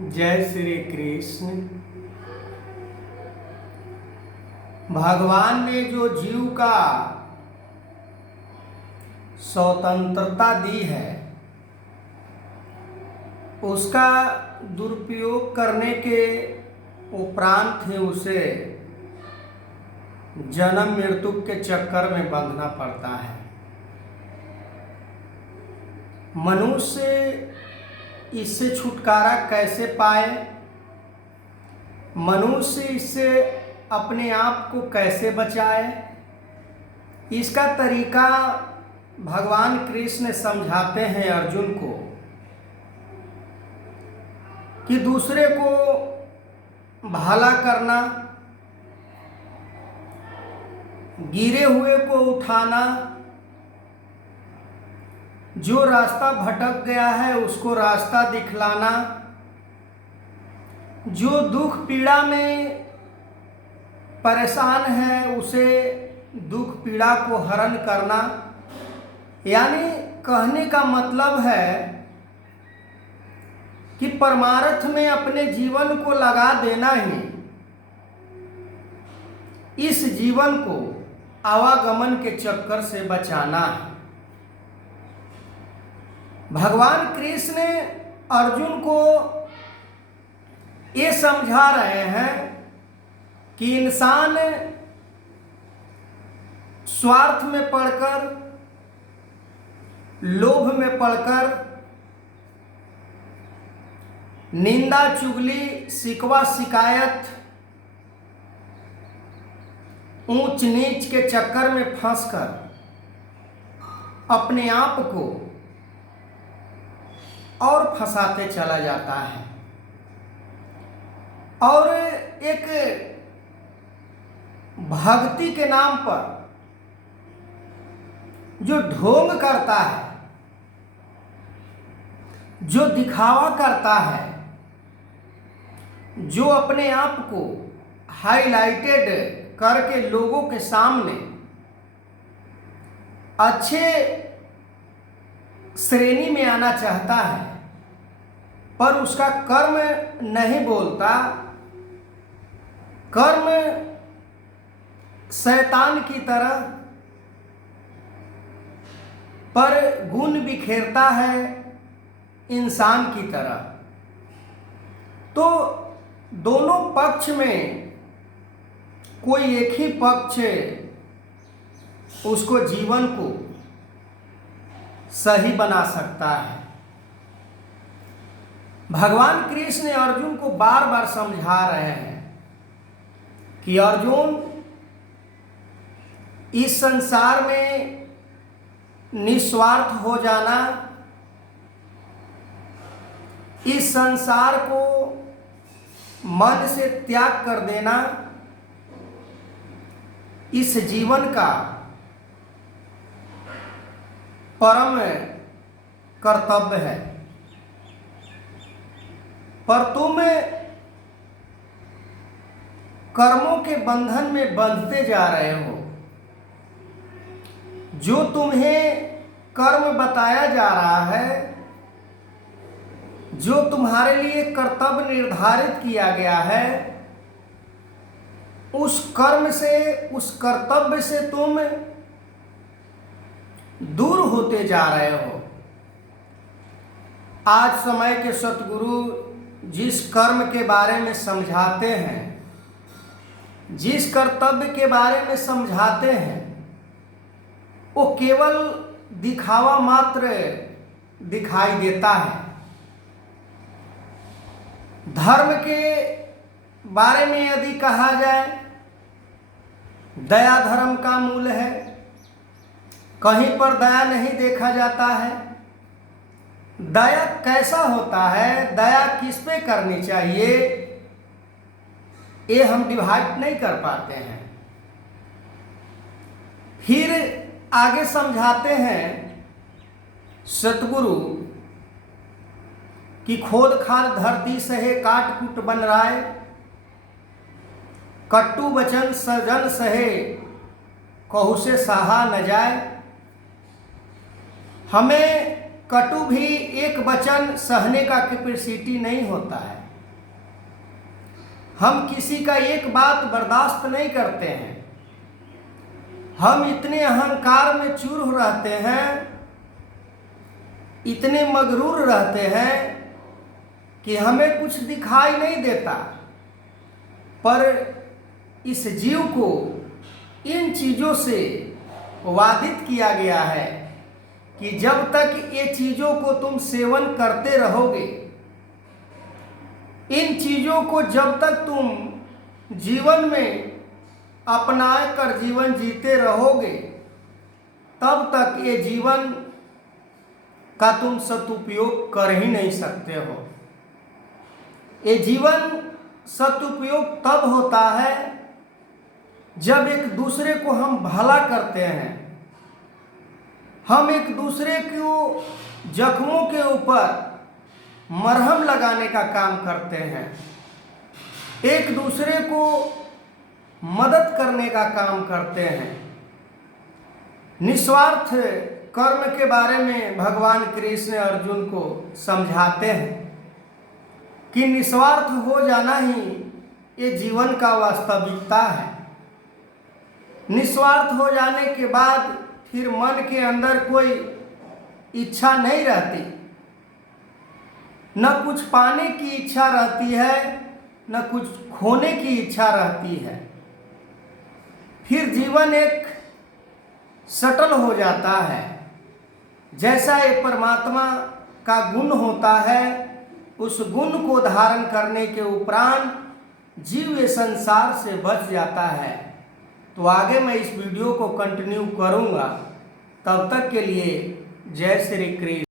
जय श्री कृष्ण। भगवान ने जो जीव का स्वतंत्रता दी है उसका दुरुपयोग करने के उपरांत ही उसे जन्म मृत्यु के चक्कर में बंधना पड़ता है। मनुष्य इससे छुटकारा कैसे पाए, मनुष्य इससे अपने आप को कैसे बचाए, इसका तरीका भगवान कृष्ण समझाते हैं अर्जुन को कि दूसरे को भला करना, गिरे हुए को उठाना, जो रास्ता भटक गया है उसको रास्ता दिखलाना, जो दुख पीड़ा में परेशान है उसे दुख पीड़ा को हरण करना। यानी कहने का मतलब है कि परमार्थ में अपने जीवन को लगा देना ही इस जीवन को आवागमन के चक्कर से बचाना है। भगवान कृष्ण अर्जुन को ये समझा रहे हैं कि इंसान स्वार्थ में पड़कर, लोभ में पड़कर, निंदा चुगली शिकवा शिकायत ऊंच नीच के चक्कर में फंसकर अपने आप को और फंसाते चला जाता है और एक भक्ति के नाम पर जो ढोंग करता है, जो दिखावा करता है, जो अपने आप को हाईलाइटेड करके लोगों के सामने अच्छे श्रेणी में आना चाहता है पर उसका कर्म नहीं बोलता, कर्म शैतान की तरह पर गुण बिखेरता है इंसान की तरह। तो दोनों पक्ष में कोई एक ही पक्ष उसको जीवन को सही बना सकता है। भगवान कृष्ण अर्जुन को बार बार समझा रहे हैं कि अर्जुन, इस संसार में निस्वार्थ हो जाना, इस संसार को मन से त्याग कर देना इस जीवन का परम कर्तव्य है। पर तुम कर्मों के बंधन में बंधते जा रहे हो। जो तुम्हें कर्म बताया जा रहा है, जो तुम्हारे लिए कर्तव्य निर्धारित किया गया है, उस कर्म से, उस कर्तव्य से तुम दूर होते जा रहे हो। आज समय के सतगुरु जिस कर्म के बारे में समझाते हैं, जिस कर्तव्य के बारे में समझाते हैं, वो केवल दिखावा मात्र दिखाई देता है। धर्म के बारे में यदि कहा जाए, दया धर्म का मूल है, कहीं पर दया नहीं देखा जाता है। दया कैसा होता है, दया किस पे करनी चाहिए, ये हम डिवाइड नहीं कर पाते हैं। फिर आगे समझाते हैं सतगुरु कि खोद खाद धरती सहे, काट कुट बन राय, कट्टू वचन सजन सहे, कहू से सहा न जाए। हमें कटु भी एक वचन सहने का कैपेसिटी नहीं होता है। हम किसी का एक बात बर्दाश्त नहीं करते हैं। हम इतने अहंकार में चूर रहते हैं, इतने मगरूर रहते हैं कि हमें कुछ दिखाई नहीं देता। पर इस जीव को इन चीज़ों से वादित किया गया है कि जब तक ये चीज़ों को तुम सेवन करते रहोगे, इन चीज़ों को जब तक तुम जीवन में अपना कर जीवन जीते रहोगे, तब तक ये जीवन का तुम सदुपयोग कर ही नहीं सकते हो। ये जीवन सदुपयोग तब होता है जब एक दूसरे को हम भला करते हैं, हम एक दूसरे को जख्मों के ऊपर मरहम लगाने का काम करते हैं, एक दूसरे को मदद करने का काम करते हैं। निस्वार्थ कर्म के बारे में भगवान कृष्ण अर्जुन को समझाते हैं कि निस्वार्थ हो जाना ही ये जीवन का वास्तविकता है। निस्वार्थ हो जाने के बाद फिर मन के अंदर कोई इच्छा नहीं रहती, न कुछ पाने की इच्छा रहती है, न कुछ खोने की इच्छा रहती है। फिर जीवन एक सटल हो जाता है। जैसा ये परमात्मा का गुण होता है, उस गुण को धारण करने के उपरांत जीव ये संसार से बच जाता है। तो आगे मैं इस वीडियो को कंटिन्यू करूँगा। तब तक के लिए जय श्री कृष्ण।